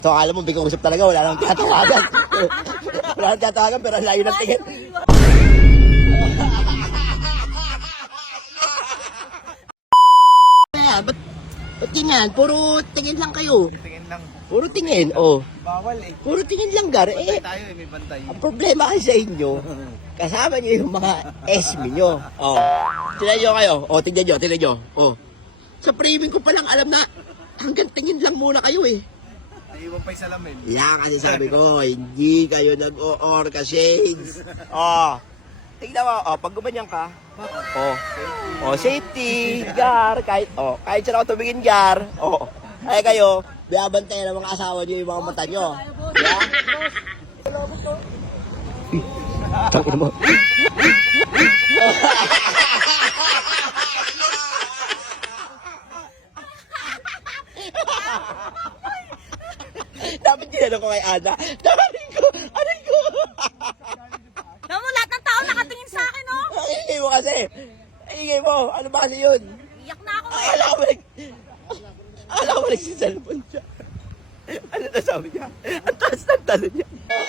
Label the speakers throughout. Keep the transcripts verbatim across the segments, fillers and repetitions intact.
Speaker 1: So, alam mo, bigong usap talaga, wala nang tatawagan. Wala nang tatawagan, pero ang layo ng tingin. Kaya, ba't, ba't ganyan? Puro tingin lang kayo.
Speaker 2: Tingin lang.
Speaker 1: Puro tingin, oh.
Speaker 2: Bawal eh.
Speaker 1: Puro tingin lang, gar.
Speaker 2: Bantay
Speaker 1: Eh,
Speaker 2: tayo eh, may bantay.
Speaker 1: ang problema kasi sa inyo, kasama niyo yung mga esmi nyo. Oh. Tingnan nyo kayo. Oh, tingnan nyo, tingnan nyo. Oh. Sa framing ko palang alam na, hanggang tingin lang muna kayo eh.
Speaker 2: Naiwan pa yung salamin.
Speaker 1: Yan kasi sabi ko, hindi kayo nag-o-orca shades. Oh. Tingnan mo, oh, pag gumanyan ka, oh, oh, safety, gar, kahit, oh, kahit saan ako tumingin, gar, oh, ay kayo, binabantayan ng mga asawa niyo yung mga mata niyo. Yeah? Tangin mo. Dapat ginano ko kay Ana. Dapat ko, aray ko.
Speaker 3: Alam mo, lahat ng tao nakatingin sa akin, oh.
Speaker 1: Ang ingay mo kasi. Ang ingay mo. Ano ba kasi yun?
Speaker 3: Iyak na ako, eh.
Speaker 1: Akala ko ba nag... Akala ko ba nagsiselfon siya. Ano na sabi niya? Ang taas ng talo niya.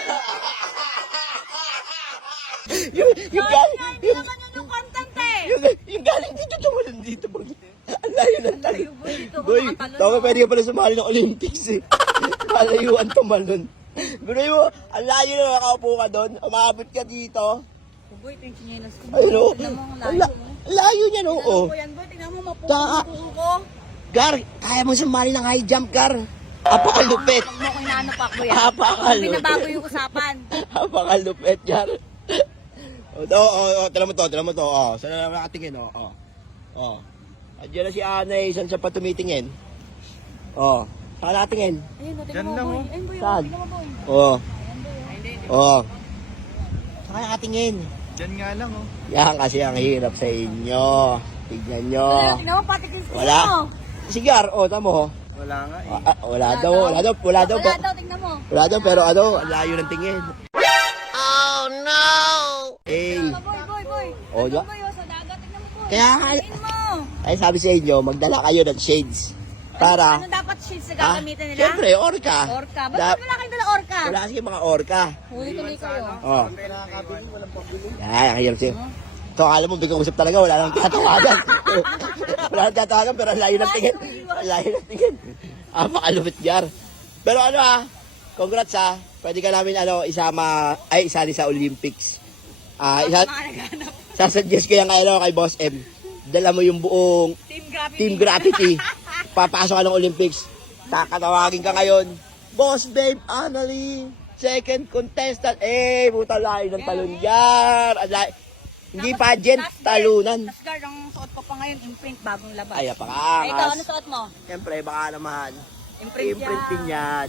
Speaker 1: yung, yung,
Speaker 3: Sorry
Speaker 1: galing,
Speaker 3: na, hindi
Speaker 1: yung,
Speaker 3: naman yun yung content, eh.
Speaker 1: yung, yung galing dito, tumalon dito. Ang layo ng talo.
Speaker 3: Ay, boy, dito ako
Speaker 1: Boy,
Speaker 3: nakatalon,
Speaker 1: tama
Speaker 3: oh.
Speaker 1: pwede ka pala sumali ng Olympics eh. Malayuan tumalon. Gunoy mo, ang layo na nakaupo ka doon. Umabot ka dito.
Speaker 3: Oh, boy, ito yung chinelas ko.
Speaker 1: Ayun o.
Speaker 3: Tignan mo, ang
Speaker 1: Ang
Speaker 3: layo,
Speaker 1: la-
Speaker 3: oh.
Speaker 1: ang layo niya no. Oh.
Speaker 3: Tignan mo yan, boy. Tignan mo,
Speaker 1: Ta-
Speaker 3: mapupo ko.
Speaker 1: Gar, kaya mo sumali ng high jump, Gar. Apakalupit.
Speaker 3: Huwag mo ko inaano pa, kuya.
Speaker 1: Apakalupit.
Speaker 3: Binabago yung usapan.
Speaker 1: Apakalupit, Gar. O, oh, oh, oh, tala mo to, tala mo to. Oh, saan na nakatingin, oh. Oh. Oh. Andiyan na si Anay, saan siya pa tumitingin? Oh. Saan nakatingin?
Speaker 3: Ayun, oh, tignan
Speaker 2: Yan
Speaker 3: mo,
Speaker 2: lang,
Speaker 3: boy.
Speaker 2: oh.
Speaker 3: Ayun, boy, oh.
Speaker 1: Saan?
Speaker 3: Tignan mo, boy.
Speaker 1: Oh.
Speaker 3: Ay, hindi, hindi.
Speaker 1: Oh. Saan ka nakatingin?
Speaker 2: Diyan nga lang oh.
Speaker 1: Yan kasi ang hirap sa inyo. Tignan nyo.
Speaker 3: Ayun, tignan mo, pati kiss
Speaker 1: Wala. Sigar, oh, tamo.
Speaker 2: Wala nga eh.
Speaker 1: Ah, ah, wala daw, wala daw, wala daw.
Speaker 3: Wala daw, tignan mo.
Speaker 1: Wala daw, pero ano, ang layo ng tingin. Oh, no! Eh,
Speaker 3: Tignan mo, boy, boy, boy.
Speaker 1: Oh,
Speaker 3: Tignan
Speaker 1: diba?
Speaker 3: mo, yun, sa dagat. Tignan mo, boy.
Speaker 1: Kaya,
Speaker 3: Tignan mo.
Speaker 1: ay sabi sa inyo, magdala kayo ng shades. Para,
Speaker 3: Ano dapat shades na
Speaker 1: ah,
Speaker 3: gagamitin nila?
Speaker 1: siyempre, orca.
Speaker 3: Orca. Ba't
Speaker 1: Da-
Speaker 3: wala kayong dala orca?
Speaker 1: Wala kasi mga orca.
Speaker 3: Huli tuloy kayo.
Speaker 1: Oh.
Speaker 2: Kaya nakakabili, walang pambili.
Speaker 1: Ay, ang hirap siya. So, alam mo, bigong usap talaga, wala nang tatawagan. Wala nang tatawagan, pero ang layo ng tingin. Ang layo ng tingin. Ah, makalupit, Jar. Pero ano ah, congrats ah. Pwede ka namin ano, isama, ay, isali sa Olympics. Ah, isa,
Speaker 3: Mga naghanap.
Speaker 1: sasuggest ko yan kay, ano, kay Boss M. Dala mo yung buong
Speaker 3: Team Gravity.
Speaker 1: Team Gravity. Papasok ka ng Olympics. Takatawagin ka ngayon. Boss Babe Annalie, second contestant. Eh, puta layo ng talon, Jar. Ang layo. Hindi pageant, talunan.
Speaker 3: Tapos guard, ang suot ko pa ngayon, imprint, bagong labas.
Speaker 1: Ay,
Speaker 3: Eh, ikaw,
Speaker 1: apakaangas.
Speaker 3: ano suot mo?
Speaker 1: Siyempre, baka naman.
Speaker 3: Imprint,
Speaker 1: Imprint din
Speaker 3: yan.
Speaker 1: yan.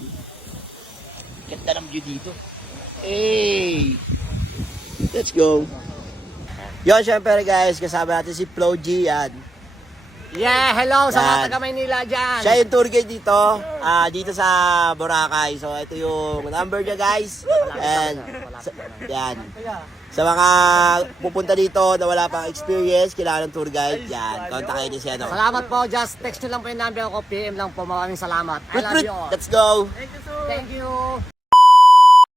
Speaker 1: Ganda ng view dito. Hey! Let's go. Yo, siyempre guys, kasama natin si Flo G yan.
Speaker 4: Yeah, hello sa mga
Speaker 1: Yan.
Speaker 4: taga Maynila dyan.
Speaker 1: Siya yung tour guide dito, ah dito sa Boracay. So, ito yung number niya guys. And, sa, yan. Sa mga pupunta dito na wala pang experience, kailangan ng tour guide, yan. Kontakin niyo siya, no?
Speaker 4: Salamat po, just text nyo lang po yung number ko, P M lang po, maraming salamat. I
Speaker 1: Wait,
Speaker 4: love
Speaker 1: wait,
Speaker 4: you all.
Speaker 1: let's go!
Speaker 4: Thank you.